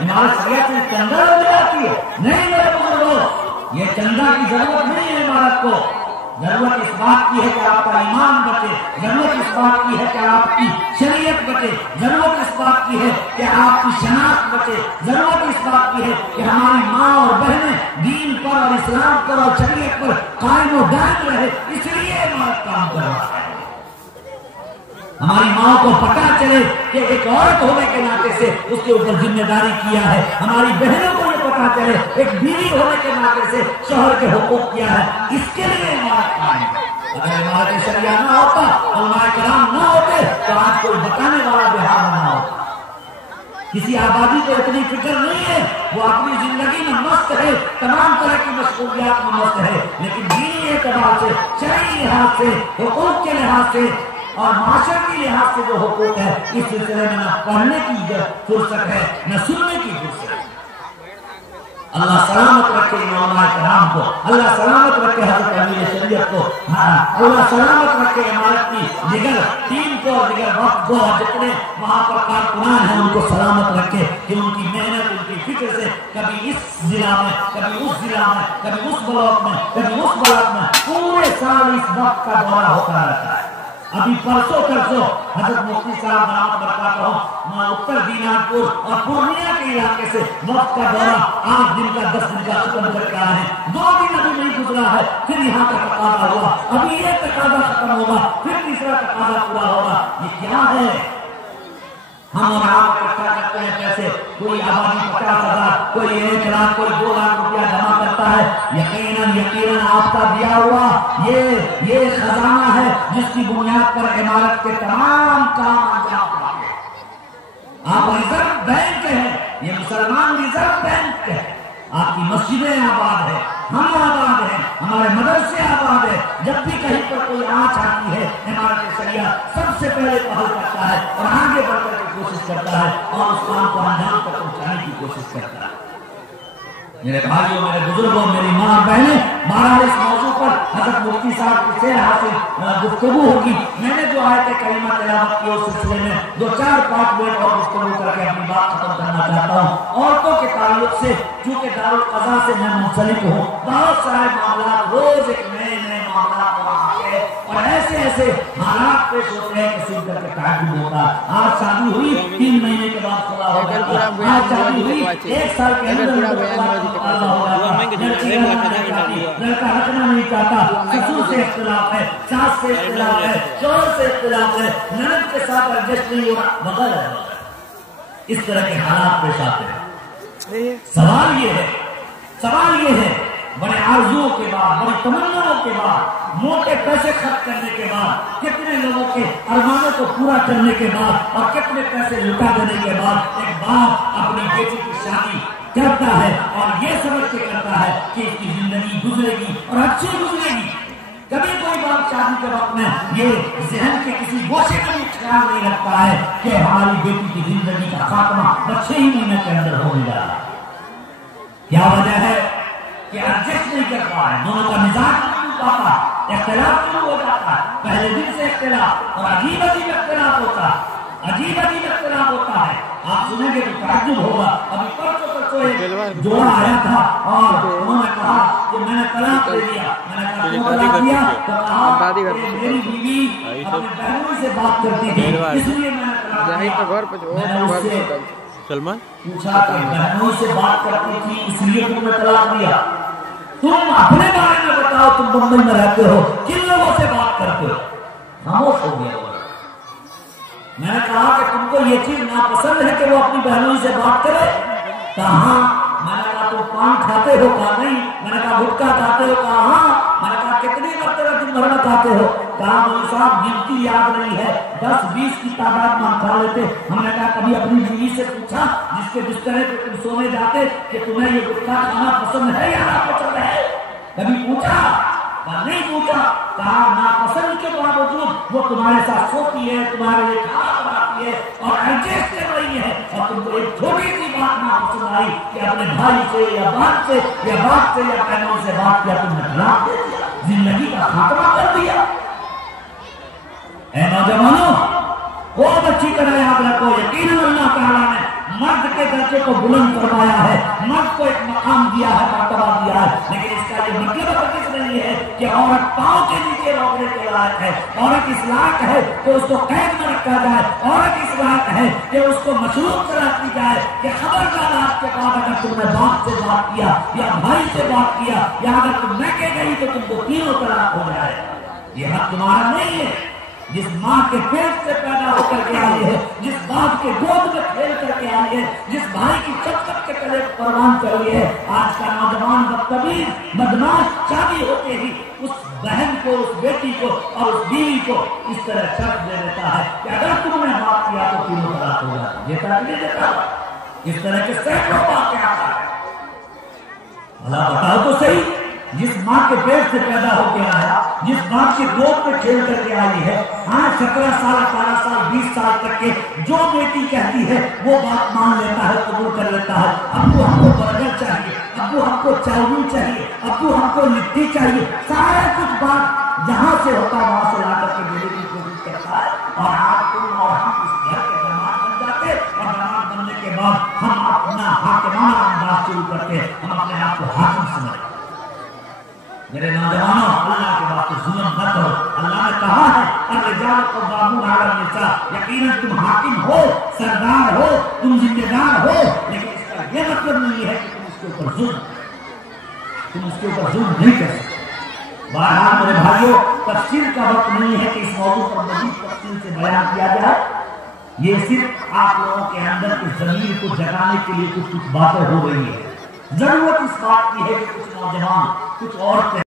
عمارت شریعت سے چندہ ہو جاتی ہے؟ نہیں میرے بزرگوں، یہ چندہ کی ضرورت نہیں ہے عمارت کو. ضرورت اس بات کی ہے کہ آپ کا ایمان بچے، ضرورت اس بات کی ہے کہ آپ کی شریعت بچے، ضرورت اس بات کی ہے کہ آپ کی شناخت بچے، ضرورت اس بات کی ہے کہ ہماری ماں اور بہنیں دین پر اور اسلام پر اور شریعت پر قائم و دائم رہے. اس لیے عمارت کام کر رہا ہے. ہماری ماں کو پتا چلے کہ ایک عورت ہونے کے ناطے سے اس کے اوپر ذمہ داری کیا ہے. ہماری بہنوں کو یہ پتا چلے ایک بیوی ہونے کے ناطے سے شوہر کے حقوق کیا ہے. اس کے لیے عمارت قائم ہے. اگر عمارت شریعہ نہ ہوتا، علماء کرام نہ ہوتے، تو آج کوئی بتانے والا بہار نہ ہوتا. کسی آبادی کو اتنی فکر نہیں ہے، وہ اپنی زندگی میں مست ہے، تمام طرح کی مشغولیات میں مست ہے، لیکن دینی اعتبار سے، شرعی لحاظ سے، حقوق کے لحاظ سے اور معاشرتی لحاظ سے جو حقوق ہے، اس سلسلے میں نہ پڑھنے کی فرصت ہے، نہ سننے کی فرصت ہے. اللہ سلامت رکھے علماء کرام کو، اللہ سلامت رکھے حضرت امیر شریعت کو، اللہ سلامت رکھے عمارت کی دیگر ٹیم کو اور دیگر وقت کو، اور جتنے وہاں پر کارکنان ہیں ان کو سلامت رکھے کہ ان کی محنت، ان کی فکر سے کبھی اس ضلع میں، کبھی اس ضلع میں، کبھی اس بلاک میں، کبھی اس بلاک میں پورے سال اس وقت کا دورہ ہوتا رہتا ہے. ابھی پرسوں حضرت مفتی صاحب برات برکاتہ اتر دینار پور اور پورنیہ کے علاقے سے وقت کا دورہ 8 دن کا 10 دن کا ختم کر کے آئے ہیں. 2 دن ابھی نہیں گزرا ہے، پھر یہاں کا تقاضا ہوا، ابھی یہ تقاضا ختم ہوگا، پھر تیسرا تقاضا پورا ہوگا. یہ کیا ہے؟ ہم اور آپ اکٹھا کرتے ہیں پیسے، کوئی آبادی 50,000، کوئی 1 لاکھ، کوئی 2 لاکھ روپیہ جمع کرتا ہے. یقیناً آپ کا دیا ہوا یہ خزانہ ہے جس کی بنیاد پر عمارت کے تمام کام انجام پائے. آپ ریزرو بینک ہیں، یہ مسلمان ریزرو بینک ہے. آپ کی مسجدیں آباد ہیں، ہم آباد ہیں، ہمارے مدرسے آباد ہیں. جب بھی کہیں پر کوئی آنچ آتی ہے، عمارت شریعہ سب سے پہلے پہل کرتا ہے اور آگے بڑھ کر کے کوشش کرتا ہے اور اس کام کو انجام تک پہنچانے کی کوشش کرتا ہے. میرے بھائیوں، میرے بزرگوں، میری ماں اور بہنیں، بہرحال اس موضوع پر حضرت مفتی صاحب سے حاصل گفتگو ہوگی. میں نے جو آیت کریمہ تلاوت کی اس سلسلے میں 2-4-5 منٹ اور گفتگو کر کے اپنی بات ختم کرنا چاہتا ہوں. عورتوں کے تعلق سے چونکہ دارالقضا سے میں منسلک ہوں، بہت سارے معاملات روز ایک نئے معاملات اور ایسے حالات پیش ہوتے ہیں کہ سن کر کے تعجب ہوتا ہے. آج شادی ہوئی 3 مہینے کے بعد خدا ہو جاتا ہے، آج شادی ہوئی 1 سال کے اندر لڑکا ہٹنا نہیں چاہتا، سسر سے اختلاف ہے، ساس سے اختلاف ہے، شوہر سے اختلاف ہے، نند کے ساتھ ایڈجسٹ نہیں ہوا، وغیرہ اس طرح کے حالات پیش آتے ہیں. سوال یہ ہے بڑے آرزوؤں کے بعد، بڑی تمناؤں کے بعد، موٹے پیسے خرچ کرنے کے بعد، کتنے لوگوں کے ارمانوں کو پورا کرنے کے بعد اور کتنے پیسے لٹا دینے کے بعد ایک باپ اپنی بیٹی کی شادی کرتا ہے اور یہ سمجھ کے کرتا ہے کہ اس کی زندگی گزرے گی اور اچھی گزرے گی. کبھی کوئی باپ شادی کے وقت میں یہ ذہن کے کسی گوشے کا بھی خیال نہیں رکھتا ہے کہ ہماری بیٹی کی زندگی کا خاتمہ 6 ہی مہینے کے اندر ہونے جا رہا ہے. کیا وجہ ہے کہ ایڈجسٹ نہیں کر پا رہے، دونوں کا مزاج نہیں مل پاتا، اختلاف شروع ہو جاتا ہے، پہلے دن سے اختلاف، اور عجیب اختلاف ہوتا ہے، عجیب اختلاف ہوتا ہے. آپ سنیں گے تو تعجب ہوگا. ابھی پرسوں ایک جوڑا آیا تھا اور انہوں نے کہا کہ میں نے طلاق دے دیا. میں نے کہا کیوں طلاق دیا؟ تو کہا کہ میری بیوی اپنے بہنوں سے بات کرتی تھی اس لیے میں نے طلاق دیا. میں نے اس سے پوچھا کہ بہنوں سے بات کرتی تھی اس لیے تم نے طلاق دیا؟ تم اپنے بارے میں بتاؤ، تم بمبئی میں رہتے ہو، کن لوگوں سے بات کرتے ہو؟ خاموش ہو گیا. میں نے کہا کہ تم کو یہ چیز ناپسند ہے کہ وہ اپنی بہنوں سے بات کرے؟ کہاں؟ میں نے کہا تم پان کھاتے ہو؟ کہا نہیں. میں نے کہا گٹکا کھاتے ہو؟ کہا ہاں. میں نے کہا کتنی مرتبہ تم بھرنا کھاتے ہو؟ کہا مولوی صاحب گنتی یاد نہیں ہے، 10-20 کی تعداد میں ہم کھا لیتے. ہم نے کہا کبھی اپنی بیوی سے پوچھا جس کے بسترے پہ تم سونے جاتے کہ تمہیں یہ گٹکا کھانا پسند ہے یا ناپسند ہے؟ کبھی پوچھا؟ نہیں پوچھا. کہا ناپسند کے باوجود وہ تمہارے ساتھ سوتی ہے، تمہارے لیے کھانا بناتی ہے اور ایڈجسٹ کر رہی ہے، اور تم کو ایک چھوٹی سی بات ناپسند آئی کہ اپنے بھائی سے یا باپ سے یا باپ سے یا بہنوں سے بات کیا، تم نے طلاق دے دیا، زندگی کا خاتمہ کر دیا. اے نوجوانوں، بہت اچھی طرح یاد رکھو، یقیناً اللہ تعالیٰ نے مرد کے درجے کو بلند فرمایا ہے، مرد کو ایک مقام دیا ہے، مرتبہ دیا ہے، لیکن اس کا یہ مطلب ہرگز نہیں ہے کہ عورت پاؤں کے نیچے روکنے کے لائق ہے، عورت اس لائق ہے کہ اس کو قید میں رکھا جائے، عورت اس لائق ہے کہ اس کو مشروط کرا دی جائے کہ خبردار آپ کے بعد اگر تم نے باپ سے بات کیا یا بھائی سے بات کیا یا اگر تم نہ کہ گئی تو تم کو تینوں طلاق ہو جائے۔ یہ حق تمہارا نہیں ہے۔ جس ماں کے پیٹ سے پیدا ہو کر کے آئی ہے، جس باپ کے گود میں کھیل کر کے آئی ہے، جس بھائی کی چپچپ کے گلے پروان چڑھی ہے، آج کا نوجوان بدتمیز بدماش شادی ہوتے ہی اس بہن کو، اس بیٹی کو اور اس بیوی کو اس طرح شرط دے دیتا ہے کہ اگر تم نے بات کیا تو تینوں طلاق ہو جائے۔ یہ طرح نہیں دیتا، اس طرح کے سینکڑوں باتیں آتا ہے۔ اللہ بتاؤ تو صحیح، جس ماں کے پیٹ سے پیدا ہو کے آیا، جس باپ کے گود میں کھیل کر کے آئی ہے، ہاں 17 سال 18 سال 20 سال تک کے جو بیٹی کہتی ہے وہ بات مان لیتا ہے، قبول کر لیتا ہے۔ ابو ہم کو برگر چاہیے، ابو ہم کو چاؤمین چاہیے، ابو ہم کو لٹی چاہیے، سارا کچھ بات جہاں سے ہوتا وہاں سے لا کر کے دینے کی کوشش کرتا ہے، اور آپ تم اور ہم اس گھر کے داماد بن جاتے، اور داماد بننے کے بعد ہم اپنا حاکمانہ انداز شروع کرتے، ہم اپنے آپ کو حاکم سمجھتے۔ میرے نوجوانوں، اللہ کے واسطے ظلم نہ کرو۔ اللہ نے کہا ہے الرجال قوامون علی النساء، یقیناً تم حاکم ہو، سردار ہو، تم ذمہ دار ہو، لیکن اس کا یہ مطلب نہیں ہے کہ تم اس کے اوپر ظلم نہیں کر سکتے۔ بہرحال میرے بھائیوں، تفصیل کا وقت نہیں ہے کہ اس موضوع پر مزید تفصیل سے بیان کیا جائے، یہ صرف آپ لوگوں کے اندر کی ضمیر کو جگانے کے لیے کچھ باتیں ہو رہی ہے۔ ضرورت اس بات کی ہے کہ کچھ نوجوان، کچھ عورتیں